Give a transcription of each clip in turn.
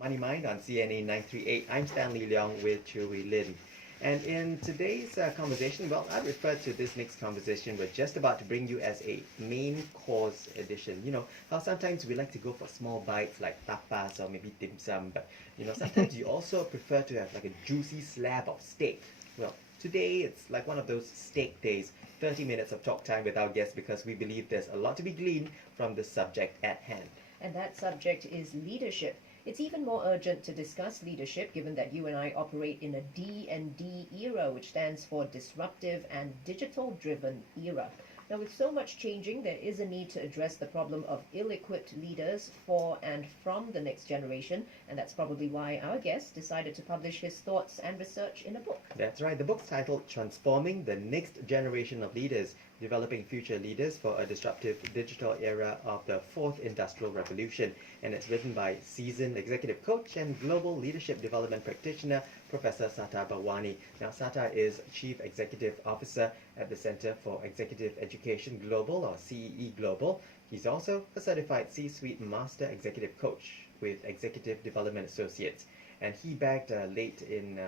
Money Mind on CNA938. I'm Stanley Leong with Lynn. And in today's conversation, well, I refer to this next conversation we're just about to bring you as a main course edition. You know, how sometimes we like to go for small bites like tapas or maybe dim sum, but sometimes you also prefer to have like a juicy slab of steak. Well, today it's like one of those steak days, 30 minutes of talk time with our guests because we believe there's a lot to be gleaned from the subject at hand. And that subject is leadership. It's even more urgent to discuss leadership given that you and I operate in a D&D era, which stands for Disruptive and Digital-Driven Era. Now, with so much changing, there is a need to address the problem of ill-equipped leaders for and from the next generation, and that's probably why our guest decided to publish his thoughts and research in a book. That's right. The book's titled Transforming the Next Generation of Leaders, Developing Future Leaders for a Disruptive Digital Era of the Fourth Industrial Revolution. And it's written by seasoned executive coach and global leadership development practitioner, Professor Sattar Bawany. Now, Sattar is Chief Executive Officer at the Center for Executive Education Global, or CEE Global. He's also a certified C-suite master executive coach with Executive Development Associates. And he bagged late in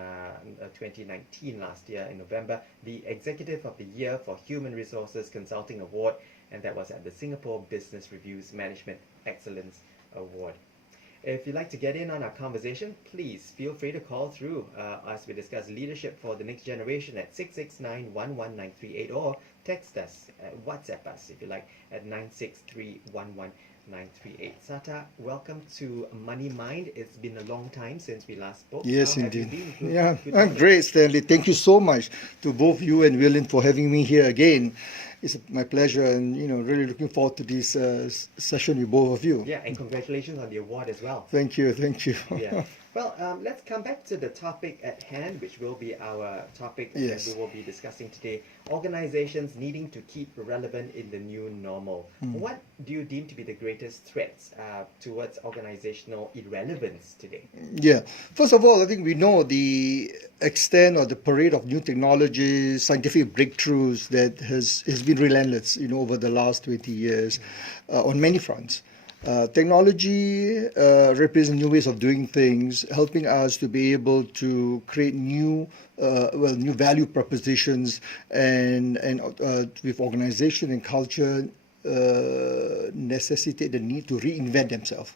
2019, last year in November, the Executive of the Year for Human Resources Consulting Award, and that was at the Singapore Business Review's Management Excellence Award. If you'd like to get in on our conversation, please feel free to call through as we discuss leadership for the next generation at 669-11938 or text us, WhatsApp us if you like, at 963-11938. Sattar, welcome to Money Mind. It's been a long time since we last spoke. Yes, How indeed. have you been? Yeah, Good I'm morning. great, Stanley. Thank you so much to both you and Lynn for having me here again. It's my pleasure, and really looking forward to this session with both of you. Yeah, and congratulations on the award as well. Thank you, thank you. Yeah. Well, let's come back to the topic at hand, which will be our topic Yes. that we will be discussing today. Organizations needing to keep relevant in the new normal. What do you deem to be the greatest threats towards organizational irrelevance today? Yeah. First of all, I think we know the extent or the parade of new technologies, scientific breakthroughs that has been relentless, over the last 20 years on many fronts. Technology represents new ways of doing things, helping us to be able to create new value propositions, and with organization and culture necessitate the need to reinvent themselves.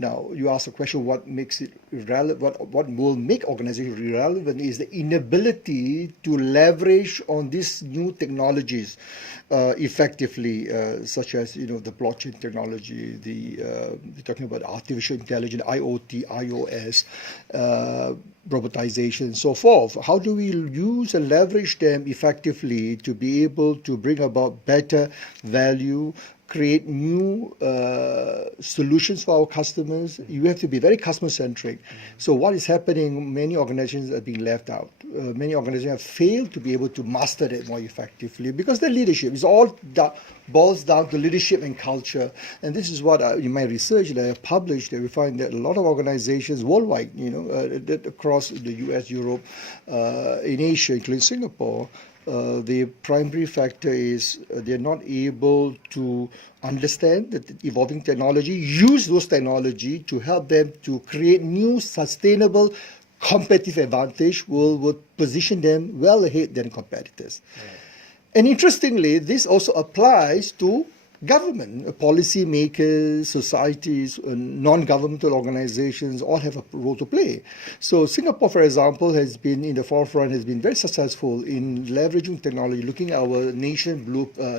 Now, you ask the question, what makes it irrelevant? What will make organizations irrelevant is the inability to leverage on these new technologies effectively, such as the blockchain technology, we're talking about artificial intelligence, IoT, iOS, robotization, and so forth. How do we use and leverage them effectively to be able to bring about better value, create new solutions for our customers? You have to be very customer-centric. So what is happening, many organizations are being left out. Many organizations have failed to be able to master that more effectively because the leadership is all boils down to leadership and culture. And this is what in my research that I have published, that we find that a lot of organizations worldwide, that across the US, Europe, in Asia, including Singapore, the primary factor is they're not able to understand the evolving technology, use those technology to help them to create new sustainable competitive advantage will position them well ahead than competitors. Right. And interestingly, this also applies to government, policy makers, societies, non-governmental organizations all have a role to play. So Singapore, for example, has been in the forefront, has been very successful in leveraging technology, looking at our nation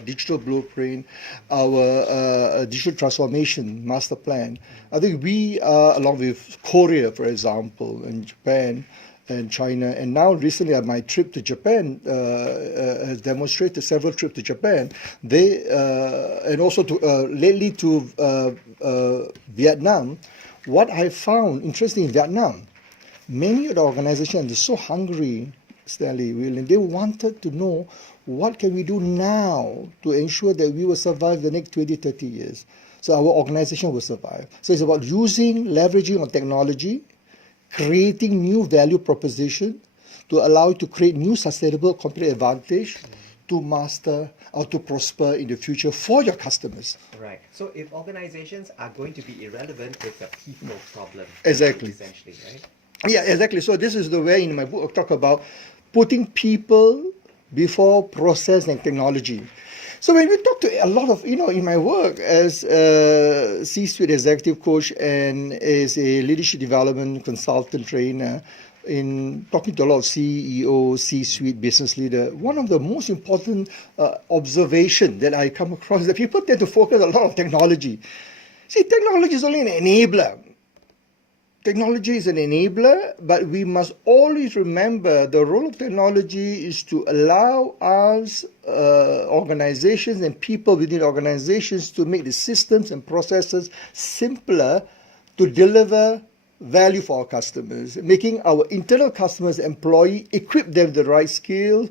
digital blueprint, our digital transformation master plan. I think we, along with Korea, for example, and Japan, and China, and now recently at my trip to Japan, has demonstrated several trips to Japan. They and also to lately to Vietnam. What I found interesting in Vietnam, many of the organizations are so hungry, Stanley, Will, they wanted to know what can we do now to ensure that we will survive the next 20, 30 years. So our organization will survive. So it's about leveraging on technology, creating new value proposition to allow you to create new sustainable competitive advantage to master or to prosper in the future for your customers. Right. So if organizations are going to be irrelevant, it's a people problem. Exactly. Essentially, right? Yeah, exactly. So this is the way in my book I talk about putting people before process and technology. So when we talk to a lot of, in my work as a C-suite executive coach and as a leadership development consultant trainer, in talking to a lot of CEOs, C-suite business leader, one of the most important observation that I come across is that people tend to focus a lot on technology. See, technology is only an enabler. Technology is an enabler, but we must always remember the role of technology is to allow us, organizations and people within organizations, to make the systems and processes simpler to deliver value for our customers, making our internal customers, employee, equip them with the right skills,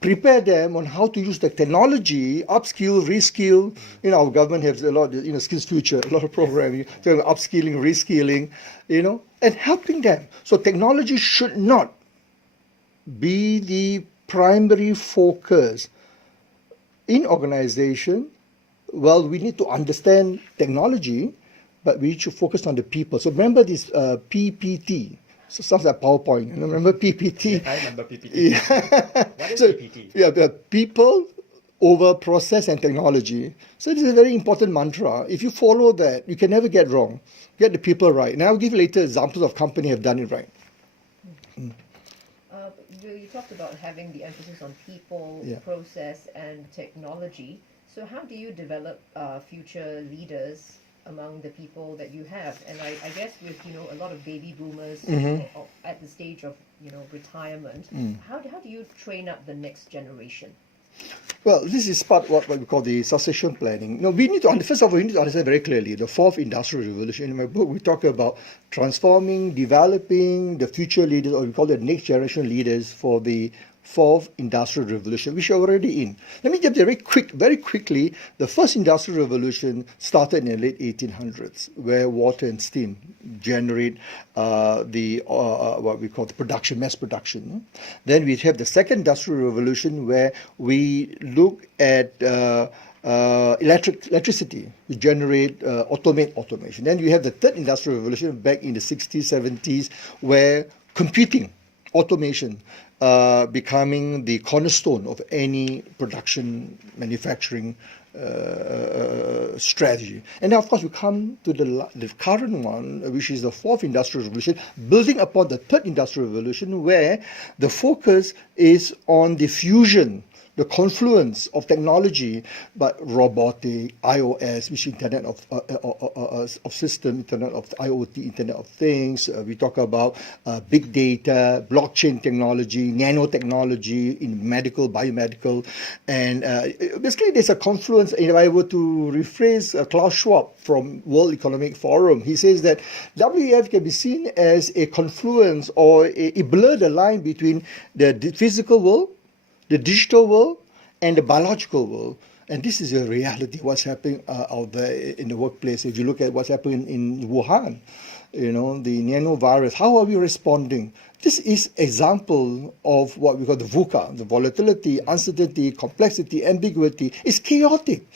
prepare them on how to use the technology, upskill, reskill. Our government has a lot, Skills Future, a lot of programming, so upskilling, reskilling, and helping them. So technology should not be the primary focus in organization. Well, we need to understand technology, but we should focus on the people. So remember this PPT. So stuff like PowerPoint. Remember PPT? I remember PPT. Yeah. What is So, PPT? Yeah, the people over process and technology. So this is a very important mantra. If you follow that, you can never get wrong. Get the people right. And I'll give later examples of companies have done it right. You talked about having the emphasis on people, Yeah. process, and technology. So how do you develop future leaders among the people that you have? And I guess with a lot of baby boomers at the stage of retirement, how do you train up the next generation? Well, this is part of what we call the succession planning. We need to first of all, we need to understand very clearly the fourth industrial revolution. In my book, we talk about transforming, developing the future leaders, or we call it next generation leaders for the fourth industrial revolution, which are already in. Let me get very quickly. The first industrial revolution started in the late 1800s, where water and steam generate what we call the production, mass production. Then we have the second industrial revolution, where we look at electricity to generate automation. Then we have the third industrial revolution back in the 60s, 70s, where computing, automation, becoming the cornerstone of any production, manufacturing strategy. And now, of course, we come to the current one, which is the fourth industrial revolution, building upon the third industrial revolution, where the focus is on the fusion, the confluence of technology, but robotic, iOS, which is Internet of System, Internet of IoT, Internet of Things. We talk about big data, blockchain technology, nanotechnology in medical, biomedical, and basically there's a confluence. If I were to rephrase Klaus Schwab from World Economic Forum, he says that WEF can be seen as a confluence, or a blur the line between the physical world, the digital world, and the biological world. And this is a reality, what's happening out there in the workplace. If you look at what's happening in Wuhan, the nanovirus, how are we responding? This is example of what we call the VUCA, the volatility, uncertainty, complexity, ambiguity. It's chaotic.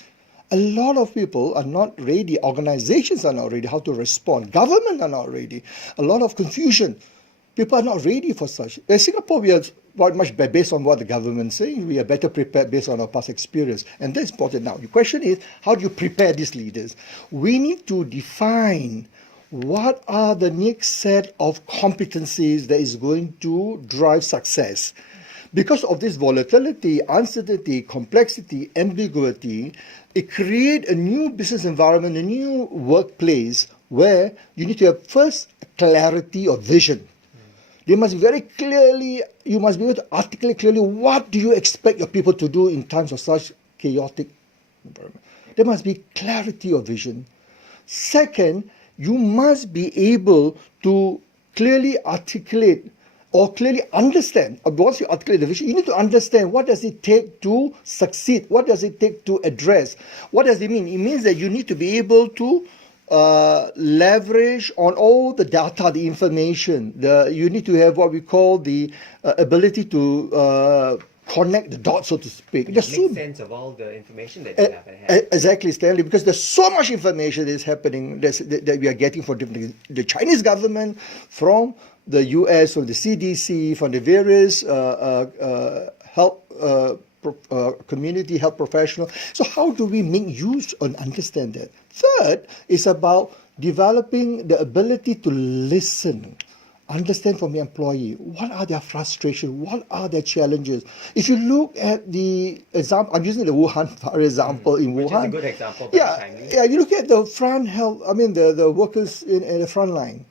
A lot of people are not ready. Organizations are not ready how to respond. Government are not ready. A lot of confusion. People are not ready for such. In Singapore, we are quite much based on what the government is saying. We are better prepared based on our past experience. And that's important now. The question is, how do you prepare these leaders? We need to define what are the next set of competencies that is going to drive success. Because of this volatility, uncertainty, complexity, ambiguity, it creates a new business environment, a new workplace where you need to have first clarity of vision. They must very clearly, you must be able to articulate clearly what do you expect your people to do in times of such chaotic environment. There must be clarity of vision. Second, you must be able to clearly articulate or clearly understand. Once you articulate the vision, you need to understand what does it take to succeed? What does it take to address? What does it mean? It means that you need to be able to leverage on all the data, the information. You need to have what we call the ability to connect the dots, so to speak. There's Make so sense of all the information that you have at hand. Exactly, Stanley, because there's so much information that is happening that we are getting from the Chinese government, from the US, from the CDC, from the various health community health professional. So how do we make use and understand that? Third is about developing the ability to listen, understand from the employee what are their frustrations, what are their challenges. If you look at the example, I'm using the Wuhan for example, in Which Wuhan. is a good example, very timely. Yeah, you look at the front health, the workers in the front line.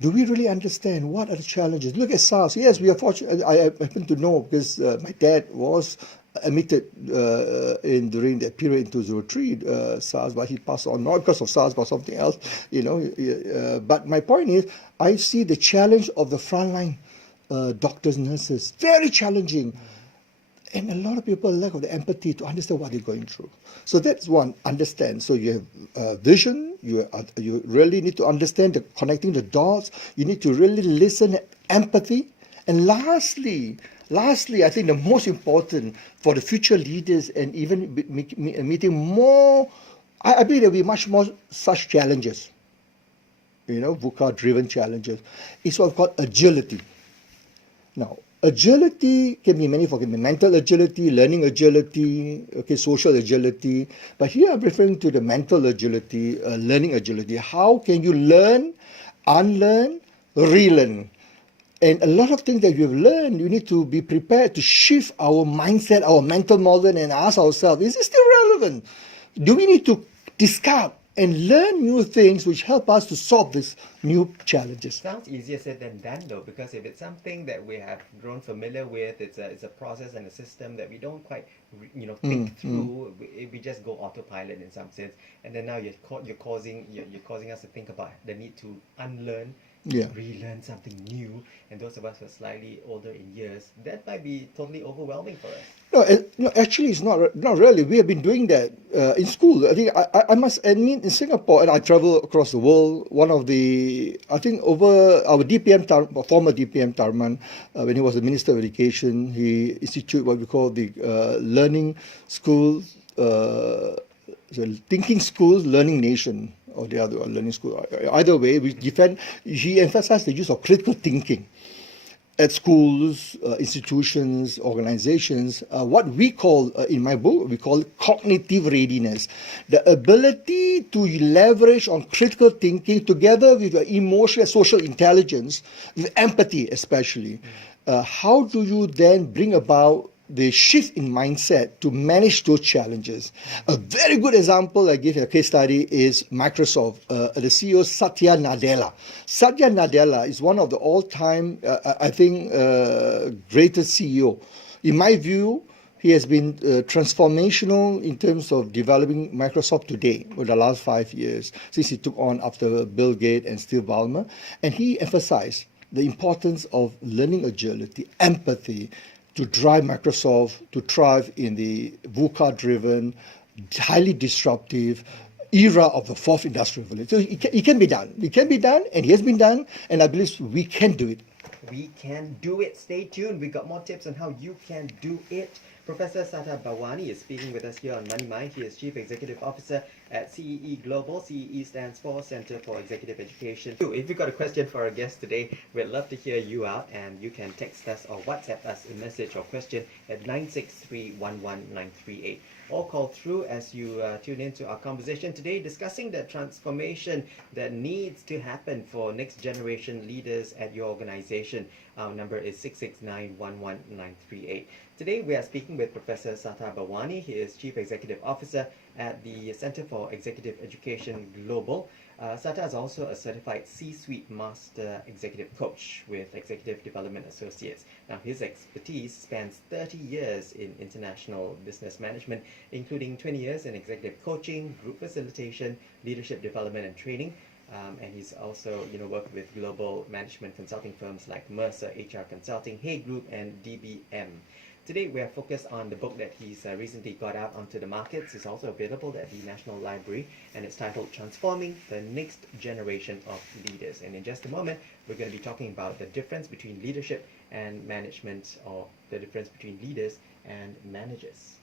Do we really understand what are the challenges? Look at SARS. Yes, we are fortunate. I happen to know because my dad was admitted during that period in 2003, SARS, but he passed on, not because of SARS, but something else, But my point is, I see the challenge of the frontline doctors, nurses, very challenging. And a lot of people lack of the empathy to understand what they're going through. So that's one, understand. So you have vision, you really need to understand connecting the dots, you need to really listen, empathy. And lastly, I think the most important for the future leaders and even meeting more, I believe there will be much more such challenges, VUCA-driven challenges, is what I've called agility. Now, agility can be many forms. It can be mental agility, learning agility, social agility. But here I'm referring to the mental agility, learning agility. How can you learn, unlearn, relearn? And a lot of things that you've learned, you need to be prepared to shift our mindset, our mental model, and ask ourselves, is it still relevant? Do we need to discard and learn new things which help us to solve these new challenges? Sounds easier said than done, though, because if it's something that we have grown familiar with, it's a process and a system that we don't quite think through. We just go autopilot in some sense, and then now you're causing us to think about the need to unlearn, relearn something new. And those of us who are slightly older in years, that might be totally overwhelming for us. No, actually, it's not really. We have been doing that in school. I think I must admit, in Singapore, and I travel across the world. One of the, I think, over our former DPM Tharman, when he was the Minister of Education, he instituted what we call the learning schools, thinking schools, learning nation, or the other learning school. Either way, he emphasized the use of critical thinking at schools, institutions, organizations, what we call, in my book, we call it cognitive readiness. The ability to leverage on critical thinking together with your emotional, social intelligence, with empathy especially. How do you then bring about the shift in mindset to manage those challenges? A very good example I give a case study is Microsoft. The CEO Satya Nadella. Satya Nadella is one of the all-time, greatest CEO. In my view, he has been transformational in terms of developing Microsoft today over the last 5 years, since he took on after Bill Gates and Steve Ballmer. And he emphasized the importance of learning agility, empathy, to drive Microsoft to thrive in the VUCA-driven, highly disruptive era of the fourth industrial revolution. So it can be done. It can be done, and it has been done, and I believe we can do it. We can do it. Stay tuned. We got more tips on how you can do it. Professor Sattar Bawany is speaking with us here on Money Mind. He is Chief Executive Officer at CEE Global. CEE stands for Center for Executive Education. If you've got a question for our guest today, we'd love to hear you out, and you can text us or WhatsApp us a message or question at 963-11938. Or call through as you tune into our conversation today, discussing the transformation that needs to happen for next generation leaders at your organization. Our number is 669-11938. Today we are speaking with Professor Sattar Bawany. He is Chief Executive Officer at the Center for Executive Education Global. Sattar is also a certified C-suite master executive coach with Executive Development Associates. Now, his expertise spans 30 years in international business management, including 20 years in executive coaching, group facilitation, leadership development and training. And he's also, worked with global management consulting firms like Mercer, HR Consulting, Hay Group, and DBM. Today we are focused on the book that he's recently got out onto the markets. It's also available at the National Library, and it's titled Transforming the Next Generation of Leaders. And in just a moment, we're going to be talking about the difference between leadership and management, or the difference between leaders and managers.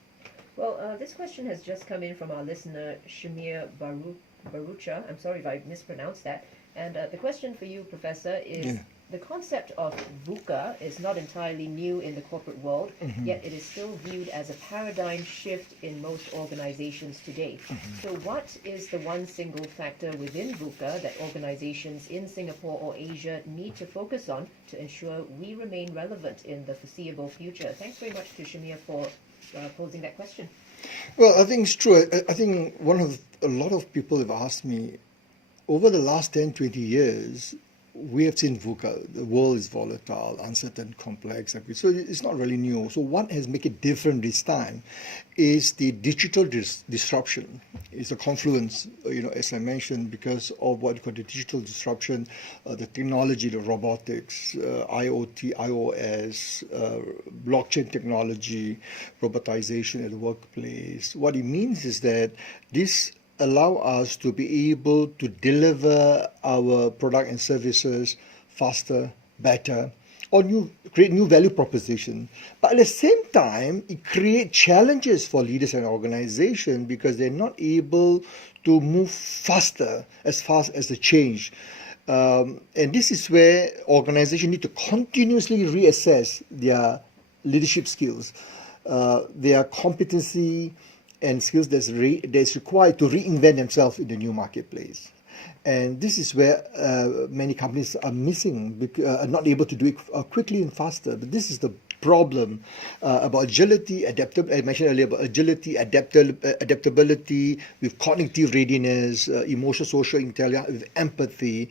Well, this question has just come in from our listener, Shamir Barucha. I'm sorry if I mispronounced that. And the question for you, Professor, is the concept of VUCA is not entirely new in the corporate world, yet it is still viewed as a paradigm shift in most organizations today. So what is the one single factor within VUCA that organizations in Singapore or Asia need to focus on to ensure we remain relevant in the foreseeable future? Thanks very much to Shamir for posing that question. Well, I think it's true. I think a lot of people have asked me, over the last 10, 20 years, we have seen VUCA. The world is volatile, uncertain, complex. So it's not really new. So what has made it different this time is the digital disruption. It's a confluence, as I mentioned, because of what you call the digital disruption, the technology, the robotics, IoT, iOS, blockchain technology, robotization at the workplace. What it means is that this allow us to be able to deliver our product and services faster, better, or create new value proposition. But at the same time, it creates challenges for leaders and organizations because they're not able to move fast as the change. And this is where organizations need to continuously reassess their leadership skills, their competency, and skills that's required to reinvent themselves in the new marketplace. And this is where many companies are missing, are not able to do it quickly and faster. But this is the problem about agility, I mentioned earlier about agility, adaptability, with cognitive readiness, emotional, social intelligence, with empathy,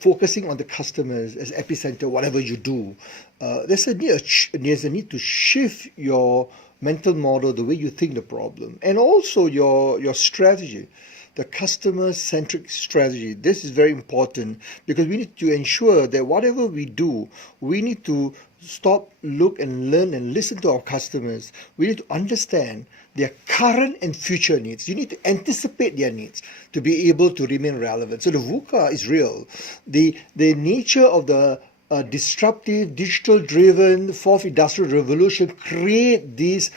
focusing on the customers as epicenter, whatever you do. There's a need to shift your mental model, the way you think the problem, and also your strategy, the customer-centric strategy. This is very important because we need to ensure that whatever we do, we need to stop, look, and learn and listen to our customers. We need to understand their current and future needs. You need to anticipate their needs to be able to remain relevant. So the VUCA is real. The nature of the disruptive, digital-driven fourth industrial revolution create this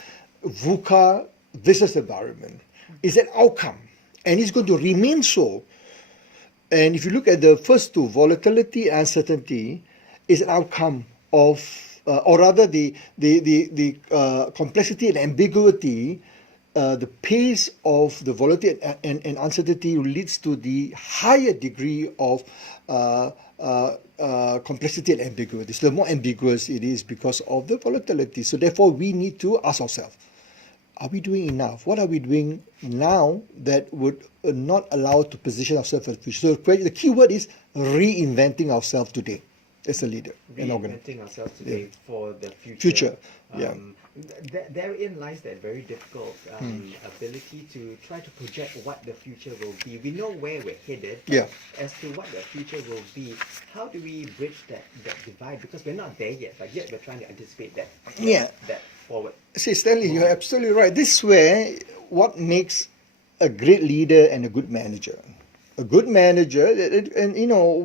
VUCA business environment. It's an outcome, and it's going to remain so. And if you look at the first two, volatility and uncertainty, is an outcome of, or rather the complexity and ambiguity, the pace of the volatility and uncertainty leads to the higher degree of complexity and ambiguity. So the more ambiguous it is because of the volatility. So therefore, we need to ask ourselves, are we doing enough? What are we doing now that would not allow us to position ourselves for the future? So the key word is reinventing ourselves today as a leader. Reinventing ourselves today for the future. Therein lies that very difficult ability to try to project what the future will be. We know where we're headed, but as to what the future will be, how do we bridge that divide? Because we're not there yet, but yet we're trying to anticipate that forward. See, Stanley, you're absolutely right. This is where what makes a great leader and a good manager. A good manager, and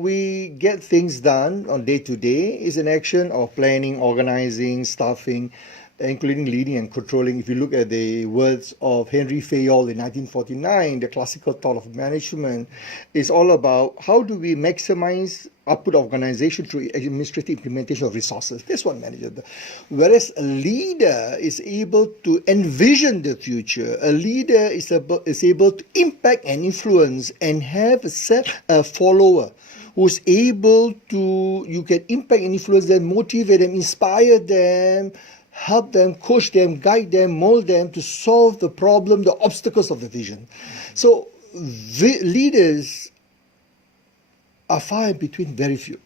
we get things done on day to day, is an action of planning, organizing, staffing, including leading and controlling. If you look at the words of Henry Fayol in 1949, the classical thought of management is all about how do we maximize output of organization through administrative implementation of resources. That's what manager does. Whereas a leader is able to envision the future. A leader is able to impact and influence and have a follower who's able to, you can impact and influence them, motivate them, inspire them, help them, coach them, guide them, mold them to solve the problem, the obstacles of the vision. So leaders are far in between, very few.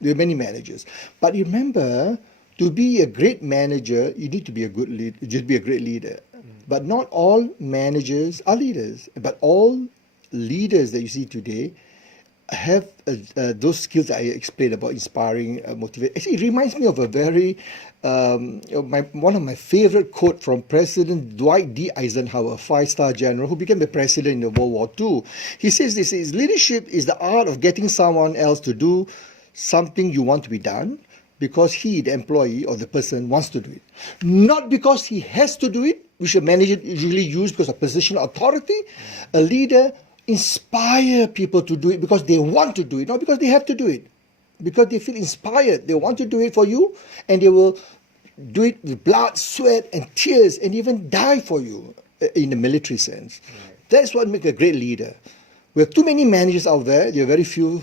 There are many managers. But remember, to be a great manager, you need to be a good leader, just be a great leader. But not all managers are leaders. But all leaders that you see today have those skills that I explained about inspiring, motivate. Actually, it reminds me of a very one of my favorite quote from President Dwight D. Eisenhower, a 5-star general who became the president in the World War II. He says this is leadership is the art of getting someone else to do something you want to be done because he, the employee or the person, wants to do it. Not because he has to do it, which a manager usually use because of position of authority. A leader inspire people to do it because they want to do it, not because they have to do it. Because they feel inspired. They want to do it for you, and they will do it with blood, sweat, and tears, and even die for you in the military sense. Right. That's what makes a great leader. We have too many managers out there. There are very few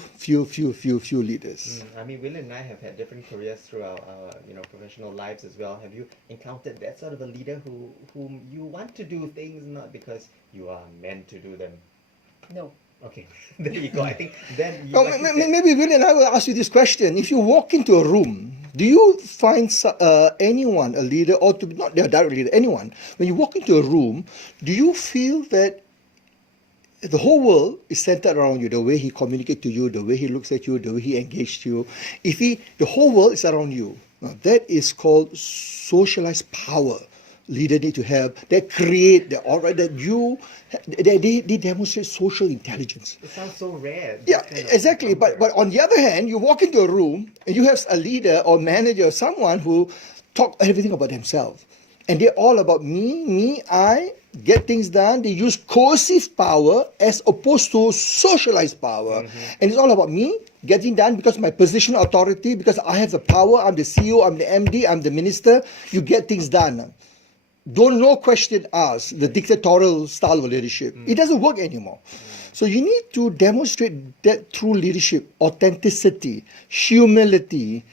leaders. I mean, Will and I have had different careers throughout our professional lives as well. Have you encountered that sort of a leader whom you want to do things not because you are meant to do them? No. Okay, there you go. I think then you. Well, maybe Will and I will ask you this question: if you walk into a room, do you find anyone, a leader, or to not their direct leader, anyone, when you walk into a room, do you feel that the whole world is centered around you? The way he communicates to you, the way he looks at you, the way he engages you. The whole world is around you. Now, that is called socialized power. Leader need to have that create the aura that they demonstrate social intelligence. It sounds so rare. Yeah, exactly. But on the other hand, you walk into a room and you have a leader or manager or someone who talk everything about themselves, and they're all about me, I get things done. They use coercive power as opposed to socialized power, and it's all about me getting done because my position of authority, because I have the power. I'm the CEO, I'm the MD, I'm the minister. You get things done. Don't no question ask, the dictatorial style of leadership. It doesn't work anymore. So you need to demonstrate that through leadership, authenticity, humility,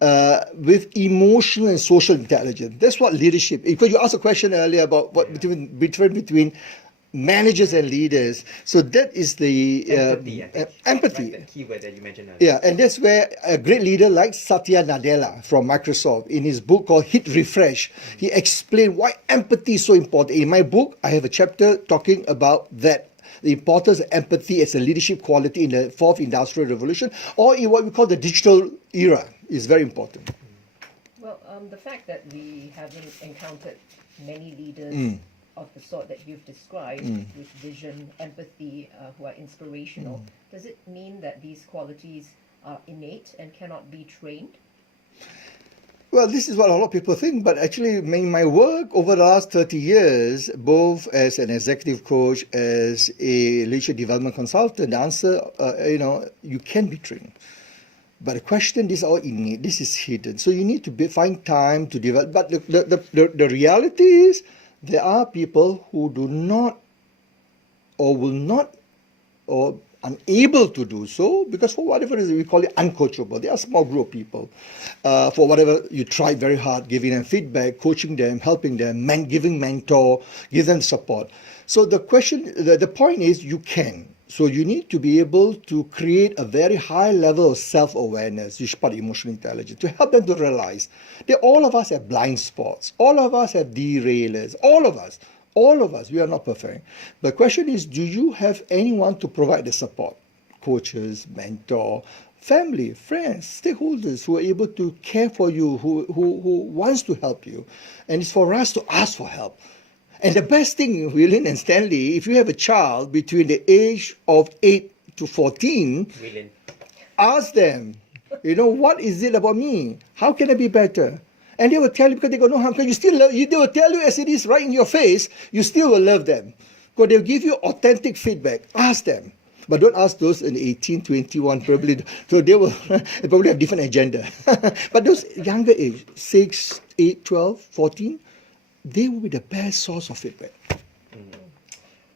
with emotional and social intelligence. That's what leadership. Because you asked a question earlier about what between managers and leaders. So that is the empathy. Right, the keyword that you mentioned earlier. Yeah, and that's where a great leader like Satya Nadella from Microsoft, in his book called Hit Refresh, he explained why empathy is so important. In my book, I have a chapter talking about that. The importance of empathy as a leadership quality in the 4th Industrial Revolution, or in what we call the digital era, is very important. Well, the fact that we haven't encountered many leaders of the sort that you've described, with vision, empathy, who are inspirational, does it mean that these qualities are innate and cannot be trained? Well, this is what a lot of people think, but actually in my work over the last 30 years, both as an executive coach, as a leadership development consultant, the answer, you can be trained. But the question, this is all innate, this is hidden. So you need to find time to develop. But the reality is, there are people who do not or will not or unable to do so because for whatever reason we call it uncoachable. They are a small group of people. For whatever you try very hard, giving them feedback, coaching them, helping them, giving mentor, give them support. So the point is you can. So you need to be able to create a very high level of self-awareness, which is part of emotional intelligence, to help them to realize that all of us have blind spots. All of us have derailers. All of us, we are not perfect. The question is, do you have anyone to provide the support? Coaches, mentor, family, friends, stakeholders who are able to care for you, who wants to help you. And it's for us to ask for help. And the best thing, Lynn and Stanley, if you have a child between the age of 8 to 14, ask them, what is it about me? How can I be better? And they will tell you because they got no harm. Because you still love, they will tell you as it is right in your face, you still will love them. Because they'll give you authentic feedback. Ask them. But don't ask those in 18, 21, probably. So they probably have different agenda. But those younger age, 6, 8, 12, 14, they will be the best source of feedback.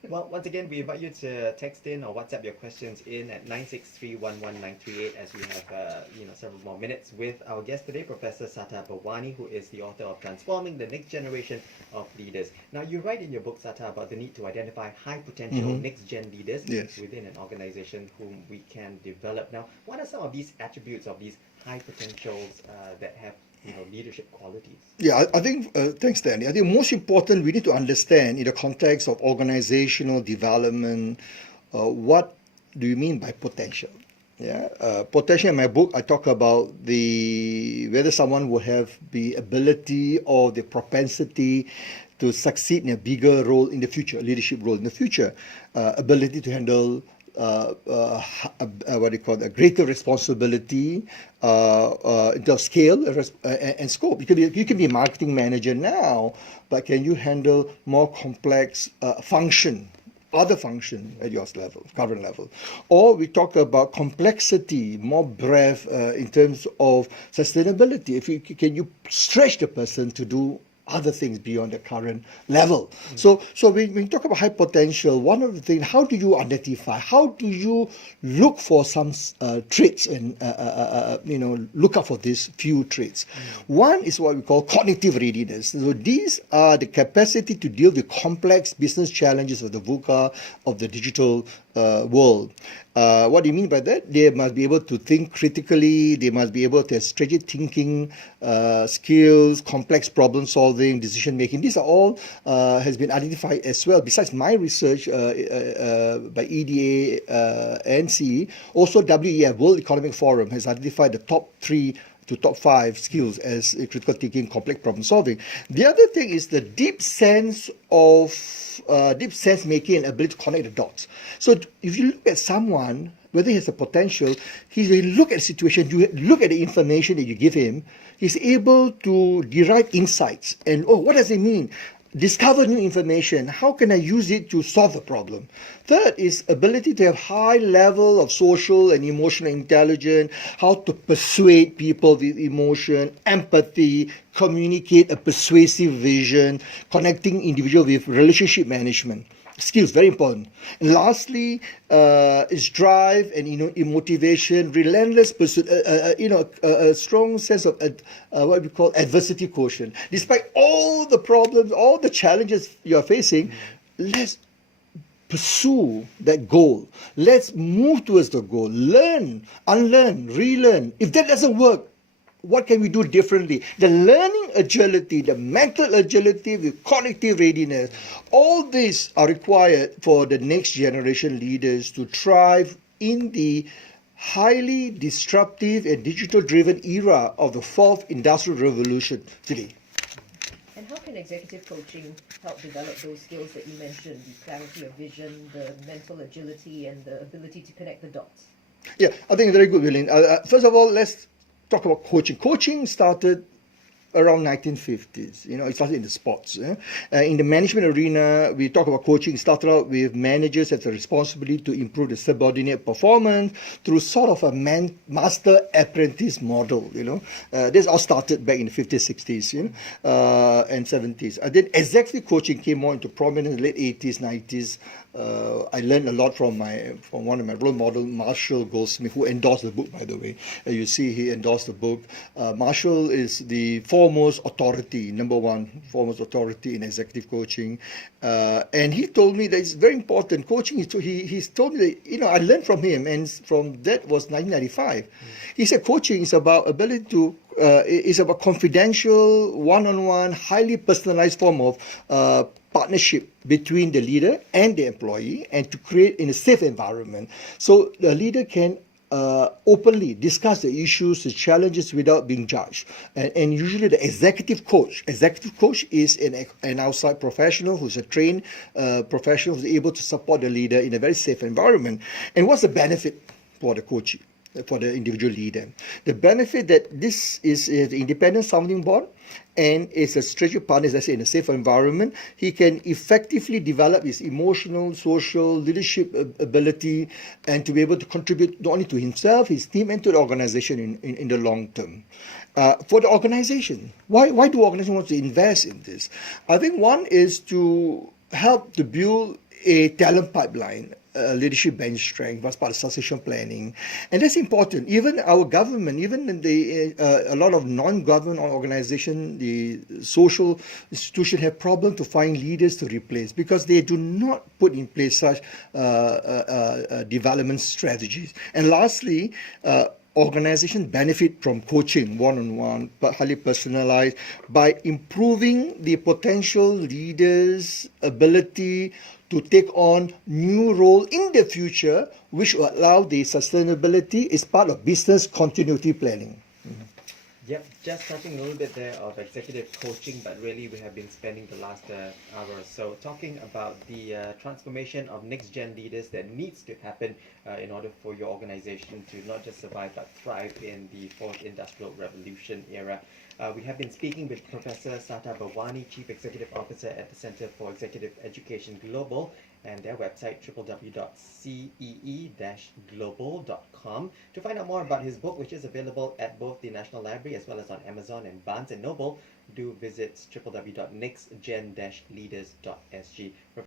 Well, once again, we invite you to text in or WhatsApp your questions in at 963-11938 as we have several more minutes with our guest today, Professor Sattar Bawany, who is the author of Transforming the Next Generation of Leaders. Now, you write in your book, Sattar, about the need to identify high potential next-gen leaders within an organization whom we can develop. Now, what are some of these attributes of these high potentials that have leadership qualities? Yeah, I think, thanks, Stanley. I think most important, we need to understand in the context of organizational development, what do you mean by potential? Yeah, potential in my book, I talk about whether someone will have the ability or the propensity to succeed in a bigger role in the future, leadership role in the future, ability to handle what do you call it, a greater responsibility in terms of scale and scope. You can be a marketing manager now, but can you handle more complex other function at your level, current level? Or we talk about complexity, more breadth in terms of sustainability. Can you stretch the person to do other things beyond the current level? So when we talk about high potential, one of the things, how do you identify? How do you look for some traits and look out for these few traits? One is what we call cognitive readiness. So these are the capacity to deal with complex business challenges of the VUCA, of the digital world. What do you mean by that? They must be able to think critically. They must be able to have strategic thinking skills, complex problem solving, decision making. These are all has been identified as well. Besides my research by EDA and CE, also WEF, World Economic Forum, has identified the top 3 to top 5 skills as critical thinking, complex problem solving. The other thing is the deep sense making and ability to connect the dots. So if you look at someone, whether he has a potential, he look at the situation, you look at the information that you give him, he's able to derive insights. And what does it mean? Discover new information. How can I use it to solve the problem? Third is ability to have high level of social and emotional intelligence, how to persuade people with emotion, empathy, communicate a persuasive vision, connecting individual with relationship management. Skills, very important. And lastly, is drive and motivation, relentless pursuit, a strong sense of what we call adversity quotient. Despite all the problems, all the challenges you're facing, let's pursue that goal. Let's move towards the goal. Learn, unlearn, relearn. If that doesn't work, what can we do differently? The learning agility, the mental agility with cognitive readiness, all these are required for the next generation leaders to thrive in the highly disruptive and digital-driven era of the 4th Industrial Revolution today. And how can executive coaching help develop those skills that you mentioned, the clarity of vision, the mental agility, and the ability to connect the dots? Yeah, I think very good, Lynn. First of all, let's talk about coaching. Coaching started around 1950s. It started in the sports. In the management arena, we talk about coaching. It started out with managers have the responsibility to improve the subordinate performance through sort of a master-apprentice model. This all started back in the 50s, 60s, and 70s. And then executive coaching came more into prominence in the late 80s, 90s. I learned a lot from one of my role models, Marshall Goldsmith, who endorsed the book, by the way. You see he endorsed the book. Marshall is the foremost authority, number one foremost authority in executive coaching. And he told me that it's very important. Coaching, he's told me that, I learned from him, and from that was 1995. He said coaching is about ability to, is about confidential, one-on-one, highly personalized form of partnership between the leader and the employee, and to create in a safe environment. So the leader can openly discuss the issues, the challenges without being judged. And usually the executive coach is an outside professional who's a trained professional who's able to support the leader in a very safe environment. And what's the benefit for the coach, for the individual leader? The benefit that this is an independent sounding board and is a strategic partner, as I say, in a safe environment. He can effectively develop his emotional, social, leadership ability, and to be able to contribute not only to himself, his team, and to the organization in the long term. For the organization, why do organizations want to invest in this? I think one is to help to build a talent pipeline, leadership bench strength, as part of succession planning, and that's important. Even our government, even a lot of non-government organizations, the social institutions have problems to find leaders to replace because they do not put in place such development strategies. And lastly, organization benefit from coaching one-on-one, but highly personalized, by improving the potential leaders' ability to take on new role in the future, which will allow the sustainability is part of business continuity planning. Yep, just touching a little bit there of executive coaching, but really we have been spending the last hour or so talking about the transformation of next-gen leaders that needs to happen in order for your organization to not just survive but thrive in the fourth industrial revolution era. We have been speaking with Professor Sattar Bawany, Chief Executive Officer at the Center for Executive Education Global, and their website www.cee-global.com to find out more about his book, which is available at both the National Library as well as on Amazon and Barnes & Noble. Do visit www.nextgen-leaders.sg.